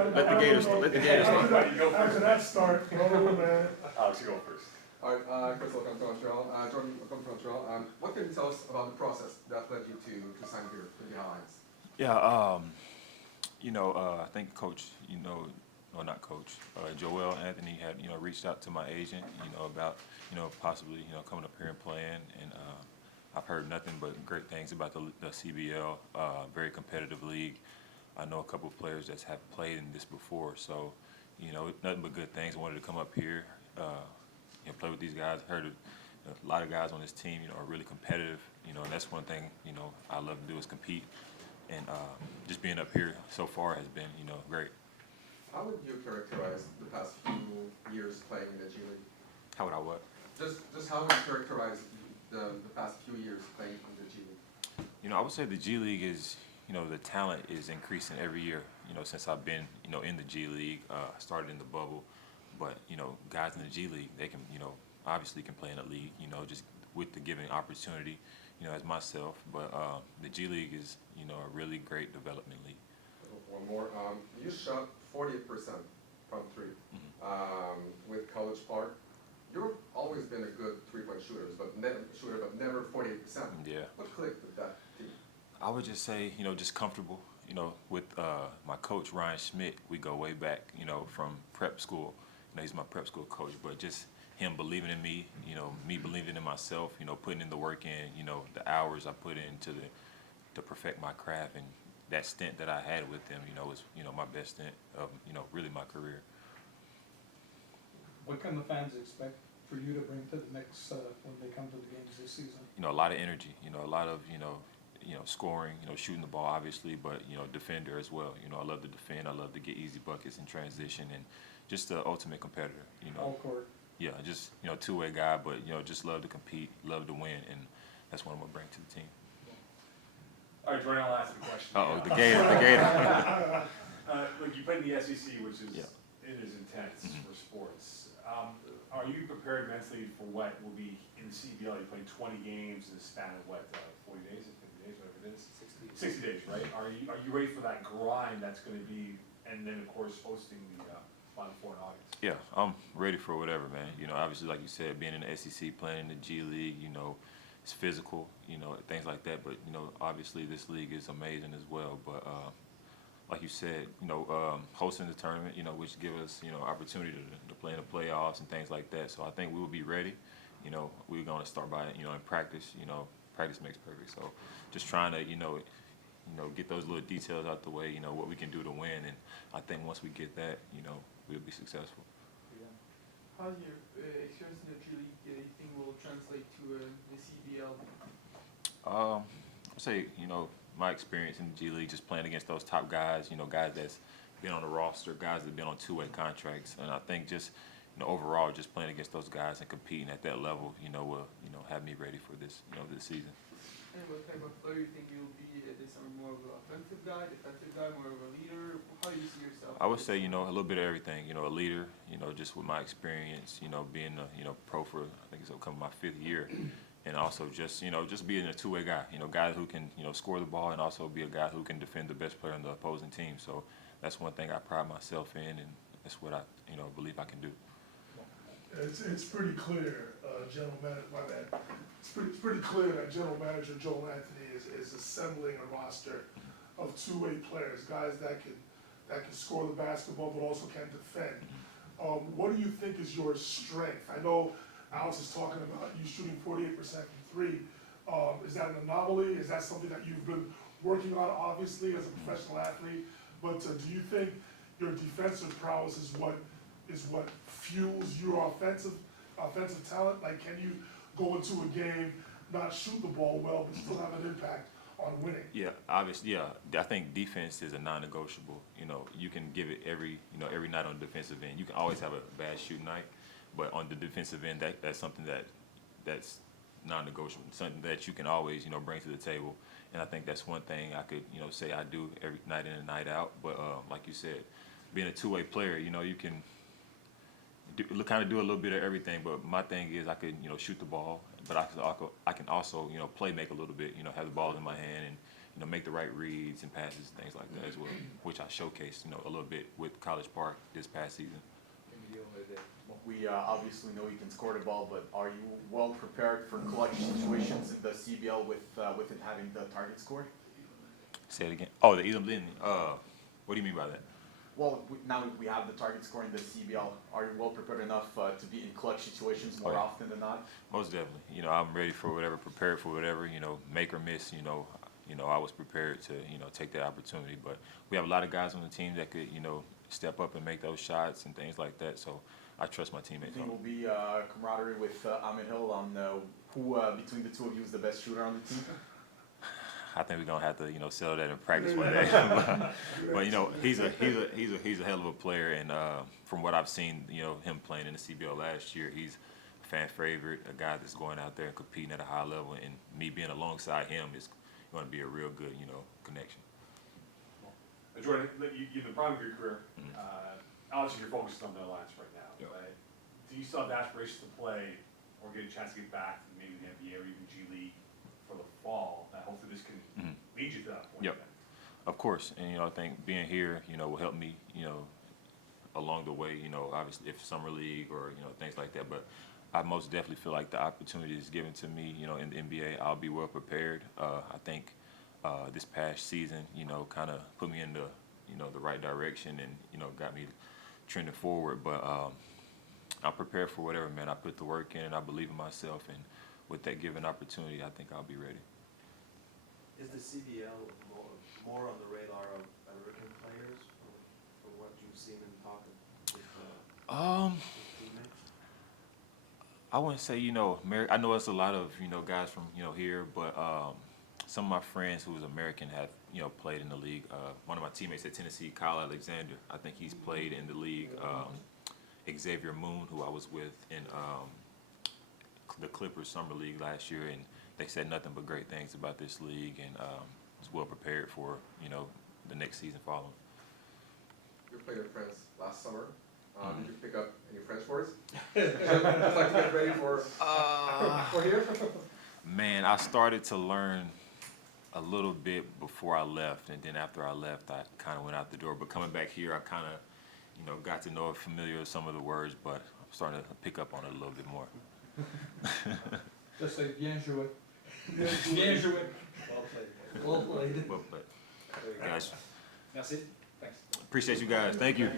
Let the Gators start. Let the Gators start. Everybody go first. After that start, oh man. Alex, you go first. All right, Chris, welcome to Montreal. Jordan, welcome to Montreal. What can you tell us about the process that led you to sign here with the Alliance? Yeah, I think Coach, or not Coach, Joel Anthony had, reached out to my agent, about, possibly, coming up here and playing. And I've heard nothing but great things about the CBL, very competitive league. I know a couple of players that have played in this before, so, nothing but good things. I wanted to come up here, play with these guys. Heard a lot of guys on this team, are really competitive, and that's one thing, I love to do is compete. And just being up here so far has been, great. How would you characterize the past few years playing in the G League? How would I what? Just how would you characterize the past few years playing in the G League? I would say the G League is, the talent is increasing every year, since I've been, in the G League. I started in the bubble, but, guys in the G League, they can, obviously can play in the league, just with the given opportunity, as myself. But the G League is, a really great development league. One more. You shot 48% from three with College Park. You've always been a good three-point shooter, but never 48%. Yeah. What clicked with that team? I would just say, just comfortable, with my coach, Ryan Schmidt. We go way back, from prep school. He's my prep school coach, but just him believing in me, me believing in myself, putting in the work in, the hours I put in to perfect my craft. And that stint that I had with him, was, my best stint of, really my career. What can the fans expect for you to bring to the mix when they come to the games this season? A lot of energy, a lot of, scoring, shooting the ball obviously, but, defender as well. I love to defend. I love to get easy buckets in transition, and just the ultimate competitor, All court. Yeah, just, two-way guy, but, just love to compete, love to win, and that's what I'm going to bring to the team. All right, Jordan, I'll ask the question. Uh-oh, the Gator. Look, you played in the SEC, which is Yeah. it is intense for sports. Are you prepared mentally for what will be in the CBL? You played 20 games in the span of 40 days, 50 days, whatever it is? 60 days, right? Are you ready for that grind that's going to be, and then of course hosting the Final Four in August? Yeah, I'm ready for whatever, man. Obviously, like you said, being in the SEC, playing in the G League, it's physical, things like that. But, obviously this league is amazing as well. But like you said, hosting the tournament, which give us, opportunity to play in the playoffs and things like that. So I think we will be ready. We're going to start by, in practice. Practice makes perfect. So just trying to, get those little details out the way, what we can do to win. And I think once we get that, we'll be successful. How's your experience in the G League, do you think will translate to the CBL? I'd say, my experience in the G League, just playing against those top guys, guys that's been on the roster, guys that have been on two-way contracts. And I think just, overall, just playing against those guys and competing at that level, will, have me ready for this, this season. And what type of player you think you'll be this summer? More of an offensive guy, defensive guy, more of a leader? How do you see yourself? I would say, a little bit of everything. A leader, just with my experience, being a, pro for, I think it's coming my 5th year. And also just, just being a two-way guy, guy who can, score the ball and also be a guy who can defend the best player on the opposing team. So that's one thing I pride myself in, and that's what I, believe I can do. It's pretty clear, General Manager, my bad. It's pretty clear that General Manager Joel Anthony is assembling a roster of two-way players, guys that can score the basketball but also can defend. What do you think is your strength? I know Alex is talking about you shooting 48% from three. Is that an anomaly? Is that something that you've been working on, obviously, as a professional athlete? But do you think your defensive prowess is what fuels your offensive talent? Like, can you go into a game, not shoot the ball well, but still have an impact on winning? Yeah, obviously, yeah. I think defense is a non-negotiable. You can give it every night on the defensive end. You can always have a bad shooting night, but on the defensive end, that's something that's non-negotiable, something that you can always, bring to the table. And I think that's one thing I could, say I do every night in and night out. But like you said, being a two-way player, you can kind of do a little bit of everything. But my thing is I could, shoot the ball, but I can also, play make a little bit, have the ball in my hand and, you know, make the right reads and passes, things like that as well, which I showcased, you know, a little bit with College Park this past season. We obviously know you can score the ball, but are you well prepared for clutch situations in the CBL with it having the target score? Say it again. Oh, the Edom Linen. What do you mean by that? Well, now we have the target score in the CBL. Are you well prepared enough to be in clutch situations more Oh, yeah. often than not? Most definitely. You know, I'm ready for whatever, prepared for whatever, you know, make or miss, you know, I was prepared to, you know, take that opportunity. But we have a lot of guys on the team that could, you know, step up and make those shots and things like that. So I trust my I teammates. think it will be camaraderie with Ahmed Hill on who between the two of you is the best shooter on the team. I think we're gonna have to, you know, settle that in practice one day. But you know, he's a hell of a player, and from what I've seen, you know, him playing in the CBL last year, he's a fan favorite, a guy that's going out there and competing at a high level, and me being alongside him is going to be a real good, you know, connection. Jordan, you're in the prime of your career. Obviously, you're focused on the Alliance right now. Yep. But do you still have aspirations to play or get a chance to get back to maybe the NBA or even G League for the fall? That hopefully this can lead you to that point. Yep. Of course, and you know, I think being here, you know, will help me, you know, along the way. You know, obviously if summer league or you know things like that. But I most definitely feel like the opportunity is given to me. You know, in the NBA, I'll be well prepared. I think this past season, you know, kind of put me in the, you know, the right direction and you know got me trending forward. But I'm prepared for whatever, man. I put the work in and I believe in myself. And with that given opportunity, I think I'll be ready. Is the CBL more on the radar of American players for what you've seen and talking with teammates? I wouldn't say, you know, I know it's a lot of, you know, guys from, you know, here, but some of my friends who is American have, you know, played in the league. One of my teammates at Tennessee, Kyle Alexander, I think he's played in the league. Xavier Moon, who I was with in the Clippers Summer League last year, and they said nothing but great things about this league, and was well prepared for, you know, the next season following. You played in France last summer. Did you pick up any French words? Just like to get ready for here? Man, I started to learn a little bit before I left, and then after I left, I kind of went out the door. But coming back here, I kind of, you know, got to know familiar with some of the words, but I'm starting to pick up on it a little bit more. Just say bien joué. Bien joué. Well played. Well played. Well, but guys, Merci. Thanks. appreciate you guys. Thank you.